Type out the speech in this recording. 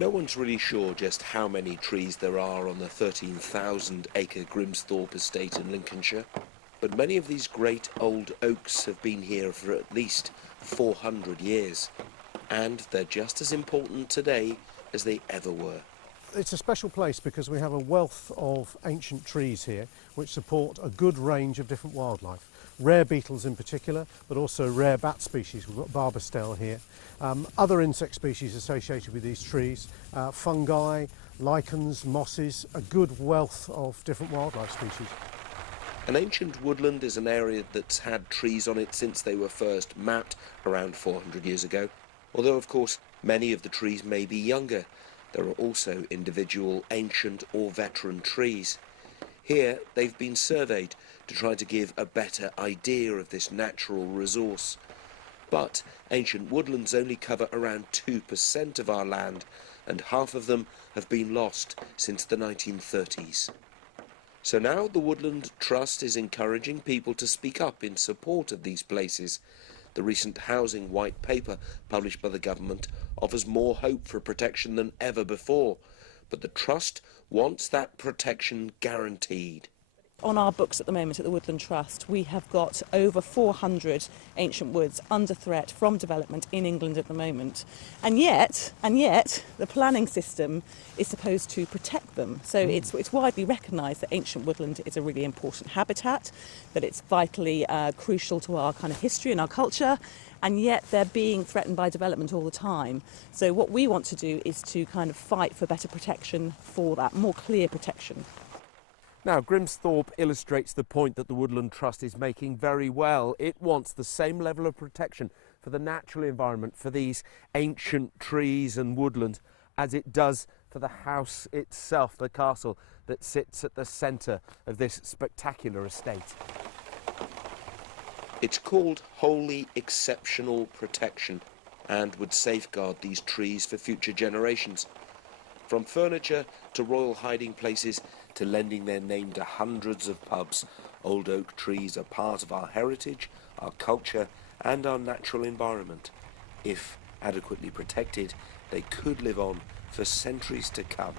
No one's really sure just how many trees there are on the 13,000-acre Grimsthorpe estate in Lincolnshire, but many of these great old oaks have been here for at least 400 years, and they're just as important today as they ever were. It's a special place because we have a wealth of ancient trees here which support a good range of different wildlife. Rare beetles in particular, but also rare bat species. We've got barbastelle here. Other insect species associated with these trees, fungi, lichens, mosses, a good wealth of different wildlife species. An ancient woodland is an area that's had trees on it since they were first mapped around 400 years ago, although of course many of the trees may be younger. There are also individual ancient or veteran trees. Here they've been surveyed to try to give a better idea of this natural resource. But ancient woodlands only cover around 2% of our land, and half of them have been lost since the 1930s. So now the Woodland Trust is encouraging people to speak up in support of these places. The recent housing white paper published by the government offers more hope for protection than ever before, but the Trust wants that protection guaranteed. On our books at the moment at the Woodland Trust, we have got over 400 ancient woods under threat from development in England at the moment. And yet, the planning system is supposed to protect them. So it's widely recognised that ancient woodland is a really important habitat, that it's vitally crucial to our kind of history and our culture, and yet they're being threatened by development all the time. So what we want to do is to kind of fight for better protection for that, more clear protection. Now, Grimsthorpe illustrates the point that the Woodland Trust is making very well. It wants the same level of protection for the natural environment, for these ancient trees and woodland, as it does for the house itself, the castle that sits at the centre of this spectacular estate. It's called wholly exceptional protection and would safeguard these trees for future generations. From furniture to royal hiding places to lending their name to hundreds of pubs, old oak trees are part of our heritage, our culture and our natural environment. If adequately protected, they could live on for centuries to come.